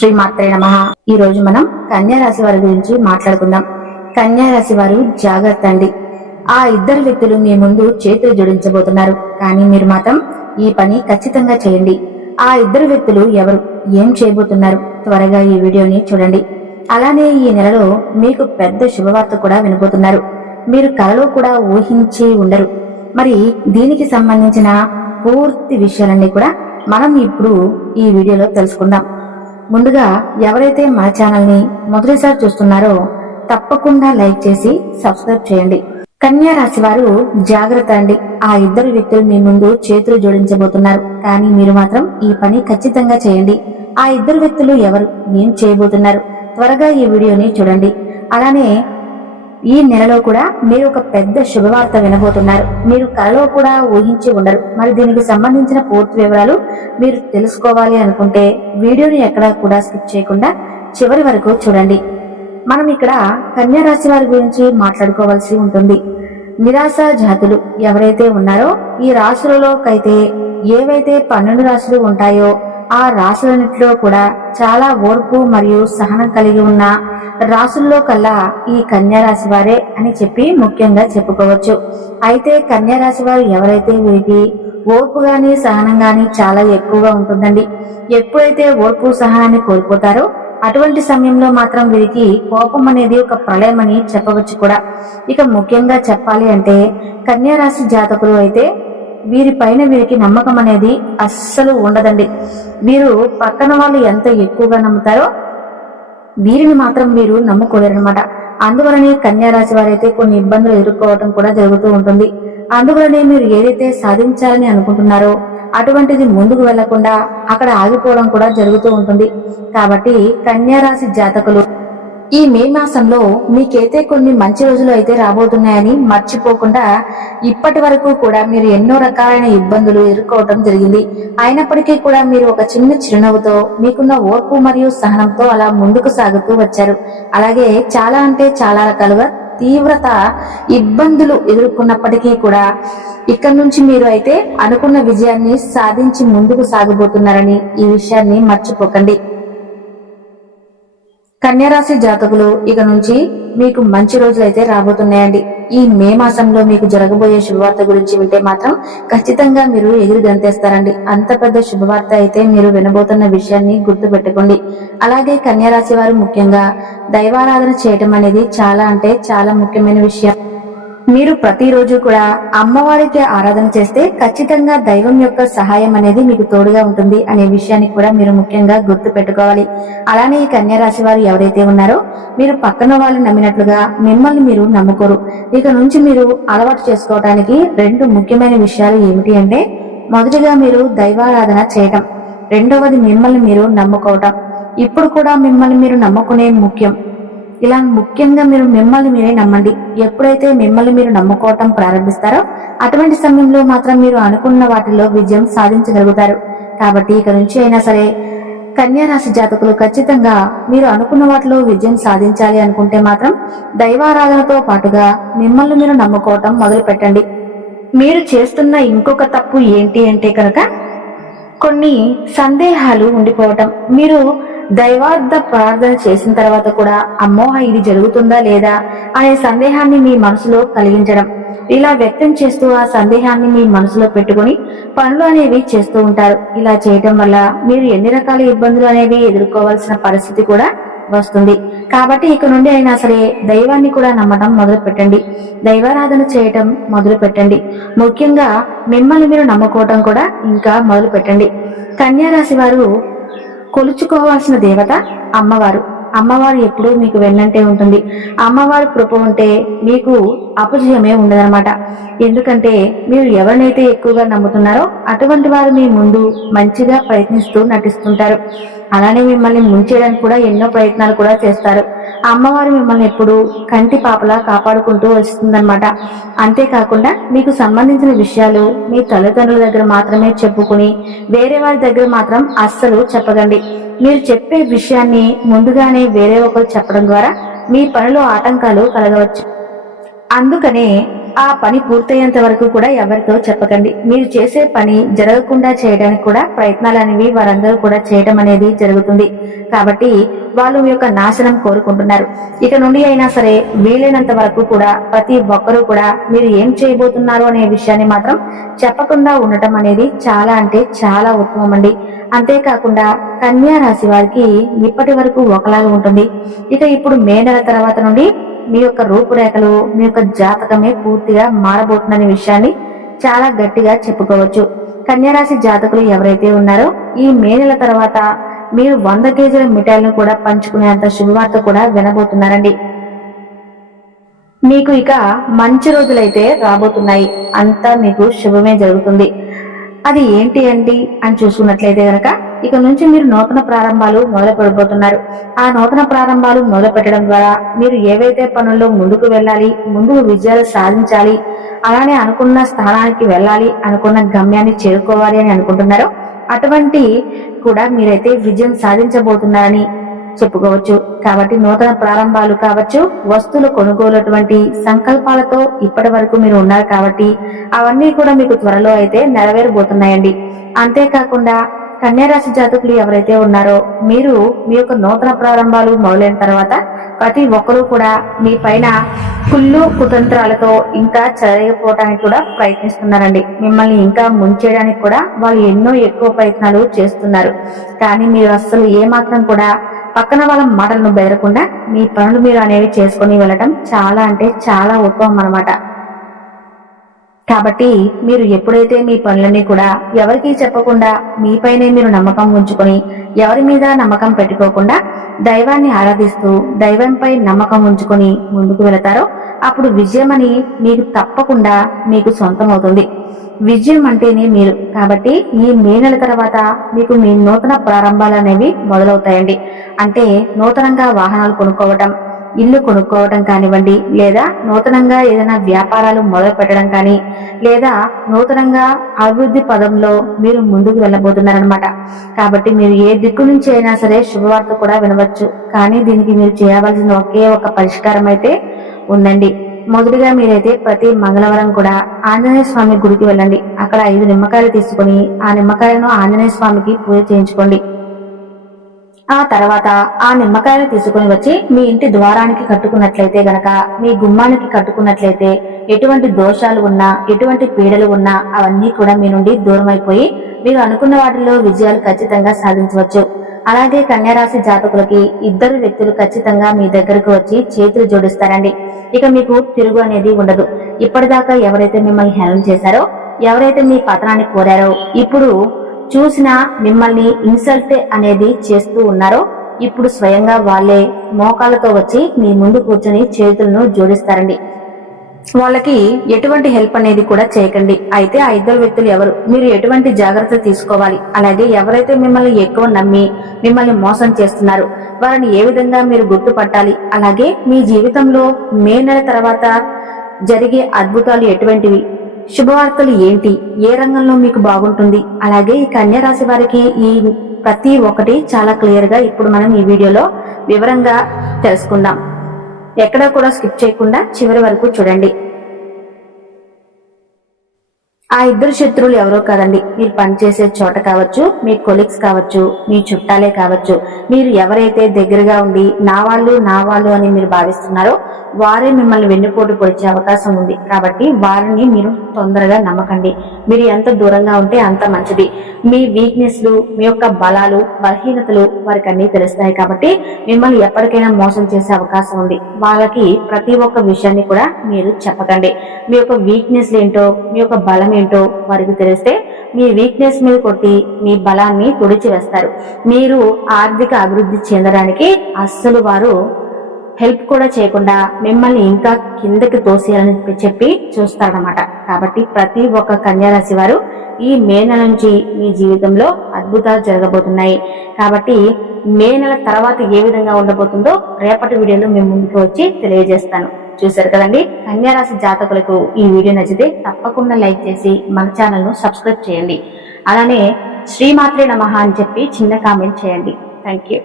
శ్రీమాత్రే నమ. ఈ రోజు మనం కన్యా రాశి వారి గురించి మాట్లాడుకుందాం. కన్యా రాశి వారు జాగ్రత్త అండి. ఆ ఇద్దరు వ్యక్తులు మీ ముందు చేతులు జోడించబోతున్నారు. కానీ మీరు మాత్రం ఈ పని ఖచ్చితంగా చేయండి. ఆ ఇద్దరు వ్యక్తులు ఎవరు ఏం చేయబోతున్నారు త్వరగా ఈ వీడియోని చూడండి. అలానే ఈ నెలలో మీకు పెద్ద శుభవార్త కూడా వినబోతున్నారు. మీరు కలలో కూడా ఊహించి ఉండరు. మరి దీనికి సంబంధించిన పూర్తి విషయాలన్నీ కూడా మనం ఇప్పుడు ఈ వీడియోలో తెలుసుకుందాం. ముందుగా ఎవరైతే మా ఛానల్ని మొదటిసారి చూస్తున్నారో తప్పకుండా లైక్ చేసి సబ్స్క్రైబ్ చేయండి. కన్యా రాశి వారు జాగ్రత్త అండి. ఆ ఇద్దరు వ్యక్తులు మీ ముందు చేతులు జోడించబోతున్నారు. కానీ మీరు మాత్రం ఈ పని ఖచ్చితంగా చేయండి. ఆ ఇద్దరు వ్యక్తులు ఎవరు? ఏం చేయబోతున్నారు? త్వరగా ఈ వీడియోని చూడండి. అలానే ఈ నెలలో కూడా మీరు ఒక పెద్ద శుభవార్త వినబోతున్నారు. మీరు కలలో కూడా ఊహించి ఉండరు. మరి దీనికి సంబంధించిన పూర్తి వివరాలు మీరు తెలుసుకోవాలి అనుకుంటే వీడియోని ఎక్కడా కూడా స్కిప్ చేయకుండా చివరి వరకు చూడండి. మనం ఇక్కడ కన్యా రాశి వారి గురించి మాట్లాడుకోవాల్సి ఉంటుంది. నిరాశ జాతులు ఎవరైతే ఉన్నారో ఈ రాశులలోకైతే ఏవైతే పన్నెండు రాశులు ఉంటాయో ఆ రాశులన్నింటిలో కూడా చాలా ఓర్పు మరియు సహనం కలిగి ఉన్న రాసుల్లో కల్లా ఈ కన్యారాశి వారే అని చెప్పి ముఖ్యంగా చెప్పుకోవచ్చు. అయితే కన్యారాశి వారు ఎవరైతే వీరికి ఓర్పు గాని సహనం గాని చాలా ఎక్కువగా ఉంటుందండి. ఎప్పుడైతే ఓర్పు సహనాన్ని కోల్పోతారో అటువంటి సమయంలో మాత్రం వీరికి కోపం అనేది ఒక ప్రళయం అని చెప్పవచ్చు కూడా. ఇక ముఖ్యంగా చెప్పాలి అంటే కన్యారాశి జాతకులు అయితే వీరి పైన వీరికి నమ్మకం అనేది అస్సలు ఉండదండి. వీరు పక్కన వాళ్ళు ఎంత ఎక్కువగా నమ్ముతారో వీరిని మాత్రం వీరు నమ్ముకోలేరనమాట అందువలనే కన్యా రాశి వారైతే కొన్ని ఇబ్బందులు ఎదుర్కోవటం కూడా జరుగుతూ ఉంటుంది. అందువలనే మీరు ఏదైతే సాధించాలని అనుకుంటున్నారో అటువంటిది ముందుకు వెళ్ళకుండా అక్కడ ఆగిపోవడం కూడా జరుగుతూ ఉంటుంది. కాబట్టి కన్యారాశి జాతకులు ఈ మే మాసంలో మీకైతే కొన్ని మంచి రోజులు అయితే రాబోతున్నాయని మర్చిపోకుండా ఇప్పటి వరకు కూడా మీరు ఎన్నో రకాలైన ఇబ్బందులు ఎదుర్కోవడం జరిగింది. అయినప్పటికీ కూడా మీరు ఒక చిన్న చిరునవ్వుతో మీకున్న ఓర్పు మరియు సహనంతో అలా ముందుకు సాగుతూ వచ్చారు. అలాగే చాలా అంటే చాలా రకాలుగా తీవ్రత ఇబ్బందులు ఎదుర్కొన్నప్పటికీ కూడా ఇక్కడ నుంచి మీరు అయితే అనుకున్న విజయాన్ని సాధించి ముందుకు సాగబోతున్నారని ఈ విషయాన్ని మర్చిపోకండి. కన్యరాశి జాతకులు ఇక నుంచి మీకు మంచి రోజులు అయితే రాబోతున్నాయండి. ఈ మే మాసంలో మీకు జరగబోయే శుభవార్త గురించి వింటే మాత్రం ఖచ్చితంగా మీరు ఎగిరి గంతేస్తారండి అంత పెద్ద శుభవార్త అయితే మీరు వినబోతున్న విషయాన్ని గుర్తు పెట్టుకోండి అలాగే కన్యారాశి వారు ముఖ్యంగా దైవారాధన చేయటం అనేది చాలా అంటే చాలా ముఖ్యమైన విషయం. మీరు ప్రతిరోజు కూడా అమ్మవారికి ఆరాధన చేస్తే ఖచ్చితంగా దైవం యొక్క సహాయం అనేది మీకు తోడుగా ఉంటుంది అనే విషయాన్ని కూడా మీరు ముఖ్యంగా గుర్తు పెట్టుకోవాలి అలానే ఈ కన్యా రాశి వారు ఎవరైతే ఉన్నారో మీరు పక్కన వాళ్ళు నమ్మినట్లుగా మిమ్మల్ని మీరు నమ్ముకోరు. ఇక నుంచి మీరు అలవాటు చేసుకోవడానికి రెండు ముఖ్యమైన విషయాలు ఏమిటి అంటే మొదటిగా మీరు దైవారాధన చేయటం. రెండవది మిమ్మల్ని మీరు నమ్ముకోవటం. ఇప్పుడు కూడా మిమ్మల్ని మీరు నమ్ముకునే ముఖ్యం. ఇలా ముఖ్యంగా మీరు మిమ్మల్ని మీరే నమ్మండి. ఎప్పుడైతే మిమ్మల్ని మీరు నమ్ముకోవటం ప్రారంభిస్తారో అటువంటి సమయంలో మాత్రం మీరు అనుకున్న వాటిలో విజయం సాధించగలుగుతారు. కాబట్టి ఇక నుంచి అయినా సరే కన్యా రాశి జాతకులు ఖచ్చితంగా మీరు అనుకున్న వాటిలో విజయం సాధించాలి అనుకుంటే మాత్రం దైవారాధనతో పాటుగా మిమ్మల్ని మీరు నమ్ముకోవటం మొదలు పెట్టండి. మీరు చేస్తున్న ఇంకొక తప్పు ఏంటి అంటే కనుక కొన్ని సందేహాలు ఉండిపోవటం. మీరు దైవార్థ ప్రార్థన చేసిన తర్వాత కూడా అమ్మోహ ఇది జరుగుతుందా లేదా అనే సందేహాన్ని మీ మనసులో కలిగించడం. ఇలా వ్యక్తం చేస్తూ ఆ సందేహాన్ని మీ మనసులో పెట్టుకుని పనులు అనేవి చేస్తూ ఉంటారు. ఇలా చేయటం వల్ల మీరు ఎన్ని రకాల ఇబ్బందులు అనేవి ఎదుర్కోవాల్సిన పరిస్థితి కూడా వస్తుంది. కాబట్టి ఇక నుండి అయినా సరే దైవాన్ని కూడా నమ్మటం మొదలు పెట్టండి దైవారాధన చేయటం మొదలు పెట్టండి ముఖ్యంగా మిమ్మల్ని మీరు నమ్ముకోవటం కూడా ఇంకా మొదలు పెట్టండి కన్యా రాశి వారు కొలుచుకోవాల్సిన దేవత అమ్మవారు. అమ్మవారు ఎప్పుడూ మీకు వెన్నంటే ఉంటుంది. అమ్మవారి కృప ఉంటే మీకు అపజయమే ఉండదన్నమాట. ఎందుకంటే మీరు ఎవరినైతే ఎక్కువగా నమ్ముతున్నారో అటువంటి వారు మీ ముందు మంచిగా ప్రయత్నిస్తూ నటిస్తుంటారు. అలానే మిమ్మల్ని ముంచేయడానికి కూడా ఎన్నో ప్రయత్నాలు కూడా చేస్తారు. అమ్మవారు మిమ్మల్ని ఎప్పుడు కంటి పాపలా కాపాడుకుంటూ వస్తుందన్నమాట. అంతేకాకుండా మీకు సంబంధించిన విషయాలు మీ తల్లిదండ్రుల దగ్గర మాత్రమే చెప్పుకుని వేరే వారి దగ్గర మాత్రం అస్సలు చెప్పకండి. మీరు చెప్పే విషయాన్ని ముందుగానే వేరే ఒకరు చెప్పడం ద్వారా మీ పనిలో ఆటంకాలు కలగవచ్చు. అందుకనే ఆ పని పూర్తయ్యేంత వరకు కూడా ఎవరితో చెప్పకండి. మీరు చేసే పని జరగకుండా చేయడానికి కూడా ప్రయత్నాలు అనేవి వారందరూ కూడా చేయడం అనేది జరుగుతుంది. కాబట్టి వాళ్ళు మీ యొక్క నాశనం కోరుకుంటున్నారు. ఇక నుండి అయినా సరే వీలైనంత వరకు కూడా ప్రతి ఒక్కరూ కూడా మీరు ఏం చేయబోతున్నారు అనే విషయాన్ని మాత్రం చెప్పకుండా ఉండటం అనేది చాలా అంటే చాలా ఉత్తమం అండి. అంతేకాకుండా కన్యా రాశి వారికి ఇప్పటి వరకు ఒకలాగా ఉంటుంది. ఇక ఇప్పుడు మే నెల తర్వాత నుండి మీ యొక్క రూపురేఖలు మీ యొక్క జాతకమే పూర్తిగా మారబోతుందనే విషయాన్ని చాలా గట్టిగా చెప్పుకోవచ్చు. కన్యారాశి జాతకులు ఎవరైతే ఉన్నారో ఈ మే నెల తర్వాత మీరు వంద కేజీల మిఠాయిలను కూడా పంచుకునేంత శుభవార్త కూడా వినబోతున్నారండి. మీకు ఇక మంచి రోజులైతే రాబోతున్నాయి. అంతా మీకు శుభమే జరుగుతుంది. అది ఏంటి అండి అని చూసుకున్నట్లయితే గనక ఇక నుంచి మీరు నూతన ప్రారంభాలు మొదలు పెడబోతున్నారు ఆ నూతన ప్రారంభాలు మొదలు పెట్టడం ద్వారా మీరు ఏవైతే పనుల్లో ముందుకు వెళ్ళాలి ముందుకు విజయాలు సాధించాలి అలానే అనుకున్న స్థానానికి వెళ్ళాలి అనుకున్న గమ్యాన్ని చేరుకోవాలి అని అనుకుంటున్నారో అటువంటి కూడా మీరైతే విజయం సాధించబోతున్నారని చెప్పుకోవచ్చు. కాబట్టి నూతన ప్రారంభాలు కావచ్చు వస్తువులు కొనుగోలు అటువంటి సంకల్పాలతో ఇప్పటి వరకు మీరు ఉన్నారు కాబట్టి అవన్నీ కూడా మీకు త్వరలో అయితే నెరవేరబోతున్నాయండి. అంతేకాకుండా కన్యారాశి జాతకులు ఎవరైతే ఉన్నారో మీరు మీ యొక్క నూతన ప్రారంభాలు మొదలైన తర్వాత ప్రతి ఒక్కరూ కూడా మీ పైన కుళ్ళు కుతంత్రాలతో ఇంకా చెరగపోవడానికి కూడా ప్రయత్నిస్తున్నారండి. మిమ్మల్ని ఇంకా ముంచేయడానికి కూడా వాళ్ళు ఎన్నో ఎక్కువ ప్రయత్నాలు చేస్తున్నారు. కానీ మీరు అస్సలు ఏమాత్రం కూడా పక్కన వాళ్ళ మాటలను బెదరకుండా మీ పనులు మీరు అనేవి చేసుకొని వెళ్ళటం చాలా అంటే చాలా ఉత్తమం అన్నమాట. కాబట్టి మీరు ఎప్పుడైతే మీ పనులన్నీ కూడా ఎవరికీ చెప్పకుండా మీపైనే మీరు నమ్మకం ఉంచుకొని ఎవరి మీద నమ్మకం పెట్టుకోకుండా దైవాన్ని ఆరాధిస్తూ దైవంపై నమ్మకం ఉంచుకొని ముందుకు వెళతారో అప్పుడు విజయం అని మీకు తప్పకుండా మీకు సొంతం అవుతుంది విజయం అంటేనే మీరు కాబట్టి ఈ మే నెల తర్వాత మీకు మీ నూతన ప్రారంభాలు అనేవి మొదలవుతాయండి. అంటే నూతనంగా వాహనాలు కొనుక్కోవటం ఇల్లు కొనుక్కోవటం కానివ్వండి లేదా నూతనంగా ఏదైనా వ్యాపారాలు మొదలు పెట్టడం కానీ లేదా నూతనంగా అభివృద్ధి పదంలో మీరు ముందుకు వెళ్ళబోతున్నారనమాట కాబట్టి మీరు ఏ దిక్కు నుంచి అయినా సరే శుభవార్త కూడా వినవచ్చు. కానీ దీనికి మీరు చేయవలసిన ఒకే ఒక పరిష్కారం అయితే ఉందండి మొదటిగా మీరైతే ప్రతి మంగళవారం కూడా ఆంజనేయ స్వామి గుడికి వెళ్ళండి. అక్కడ ఐదు నిమ్మకాయలు తీసుకుని ఆ నిమ్మకాయలను ఆంజనేయ స్వామికి పూజ చేయించుకోండి. ఆ తర్వాత ఆ నిమ్మకాయలు తీసుకుని వచ్చి మీ ఇంటి ద్వారానికి కట్టుకున్నట్లయితే గనక మీ గుమ్మానికి కట్టుకున్నట్లయితే ఎటువంటి దోషాలు ఉన్నా ఎటువంటి పీడలు ఉన్నా అవన్నీ కూడా మీ నుండి దూరం అయిపోయి మీరు అనుకున్న వాటిలో విజయాలు ఖచ్చితంగా సాధించవచ్చు. అలాగే కన్యారాశి జాతకులకి ఇద్దరు వ్యక్తులు ఖచ్చితంగా మీ దగ్గరకు వచ్చి చేతులు జోడిస్తారండి. ఇక మీకు తిరుగు అనేది ఉండదు. ఇప్పటిదాకా ఎవరైతే మిమ్మల్ని హేళన చేశారో ఎవరైతే మీ పతనాన్ని కోరారో ఇప్పుడు చూసినా మిమ్మల్ని ఇన్సల్ట్ అనేది చేస్తూ ఉన్నారో ఇప్పుడు స్వయంగా వాళ్ళే మోకాళ్ళతో వచ్చి మీ ముందు కూర్చొని చేతులను జోడిస్తారండి. వాళ్ళకి ఎటువంటి హెల్ప్ అనేది కూడా చేయకండి. అయితే ఆ ఇద్దరు వ్యక్తులు ఎవరు? మీరు ఎటువంటి జాగ్రత్త తీసుకోవాలి? అలాగే ఎవరైతే మిమ్మల్ని ఎక్కువ నమ్మి మిమ్మల్ని మోసం చేస్తున్నారు వారిని ఏ విధంగా మీరు గుర్తుపట్టాలి? అలాగే మీ జీవితంలో మే నెల తర్వాత జరిగే అద్భుతాలు ఎటువంటివి? శుభవార్తలు ఏంటి? ఏ రంగంలో మీకు బాగుంటుంది? అలాగే ఈ కన్యా రాశి వారికి ఈ ప్రతి ఒక్కటి చాలా క్లియర్గా ఇప్పుడు మనం ఈ వీడియోలో వివరంగా తెలుసుకుందాం. ఎక్కడా కూడా స్కిప్ చేయకుండా చివరి వరకు చూడండి. ఆ ఇద్దరు శత్రువులు ఎవరో కాదండి. మీరు పనిచేసే చోట కావచ్చు మీ కొలీగ్స్ కావచ్చు మీ చుట్టాలే కావచ్చు. మీరు ఎవరైతే దగ్గరగా ఉండి నా వాళ్ళు నా వాళ్ళు అని మీరు భావిస్తున్నారో వారే మిమ్మల్ని వెన్నుపోటు పొడిచే అవకాశం ఉంది. కాబట్టి వారిని మీరు తొందరగా నమ్మకండి. మీరు ఎంత దూరంగా ఉంటే అంత మంచిది. మీ వీక్నెస్లు మీ యొక్క బలాలు బలహీనతలు వారికి అన్ని తెలుస్తాయి. కాబట్టి మిమ్మల్ని ఎప్పటికైనా మోసం చేసే అవకాశం ఉంది. వాళ్ళకి ప్రతి ఒక్క విషయాన్ని కూడా మీరు చెప్పకండి. మీ యొక్క వీక్నెస్లు ఏంటో మీ యొక్క బలం ఏంటో వారికి తెలిస్తే మీ వీక్నెస్ మీద కొట్టి మీ బలాన్ని తుడిచి వేస్తారు మీరు ఆర్థిక అభివృద్ధి చెందడానికి అస్సలు వారు హెల్ప్ కూడా చేయకుండా మిమ్మల్ని ఇంకా కిందకి తోసేయాలని చెప్పి చూస్తారన్నమాట కాబట్టి ప్రతి ఒక్క కన్యారాశి వారు ఈ మే నెల నుంచి మీ జీవితంలో అద్భుతాలు జరగబోతున్నాయి. కాబట్టి మే నెల తర్వాత ఏ విధంగా ఉండబోతుందో రేపటి వీడియోలో మేము ముందుకు వచ్చి తెలియజేస్తాను. చూశారు కదండి? కన్యారాశి జాతకులకు ఈ వీడియో నచ్చితే తప్పకుండా లైక్ చేసి మన ఛానల్ను సబ్స్క్రైబ్ చేయండి. అలానే శ్రీమాత్రే నమః అని చెప్పి చిన్న కామెంట్ చేయండి. Thank you.